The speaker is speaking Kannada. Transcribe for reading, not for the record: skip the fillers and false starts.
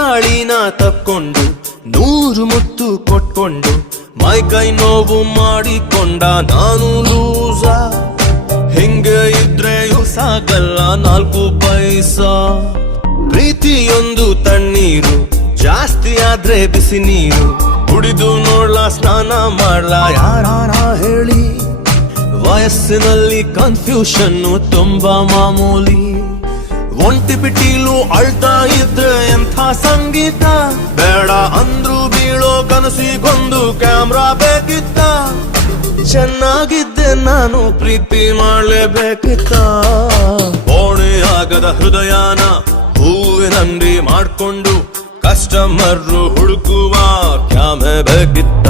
ಗಾಳಿನ ತಕ್ಕೊಂಡು 100 ಮುತ್ತು ಕೊಟ್ಕೊಂಡು ಮೈಕೈ ನೋವು ಮಾಡಿಕೊಂಡ ನಾನು ಲೂಸ. ಹಿಂಗೆ ಇದ್ರೆಯೂ ಸಾಗಲ್ಲ 4 ಪೈಸಾ. ಪ್ರೀತಿಯೊಂದು ತಣ್ಣೀರು, ಜಾಸ್ತಿ ಆದ್ರೆ ಬಿಸಿ ನೀರು. ಕುಡಿದು ನೋಡ್ಲಾ, ಸ್ನಾನ ಮಾಡ್ಲಾ, ಯಾರಾರ ಹೇಳಿ. ವಯಸ್ಸಿನಲ್ಲಿ ಕನ್ಫ್ಯೂಷನ್ನು ತುಂಬಾ ಮಾಮೂಲಿ. ಒಂಟಿ ಪಿಟೀಲು ಅಳ್ತಾ ಇದ್ರೆ ಎಂಥ ಸಂಗೀತ. ಬೇಡ ಅಂದ್ರು ಬೀಳೋ ಕನಸಿಗೊಂದು ಕ್ಯಾಮ್ರಾ ಬೇಕಿತ್ತ. ಚೆನ್ನಾಗಿದ್ದೆ ನಾನು, ಪ್ರೀತಿ ಮಾಡಲೇಬೇಕಿತ್ತ. ಕೋಣೆ ಆಗದ ಹೃದಯನ ಹೂವಿನಂಗಡಿ ಮಾಡ್ಕೊಂಡು ಕಸ್ಟಮರ್ ಹುಡುಕುವ ಕ್ಯಾಮೆ ಬೇಕಿತ್ತ.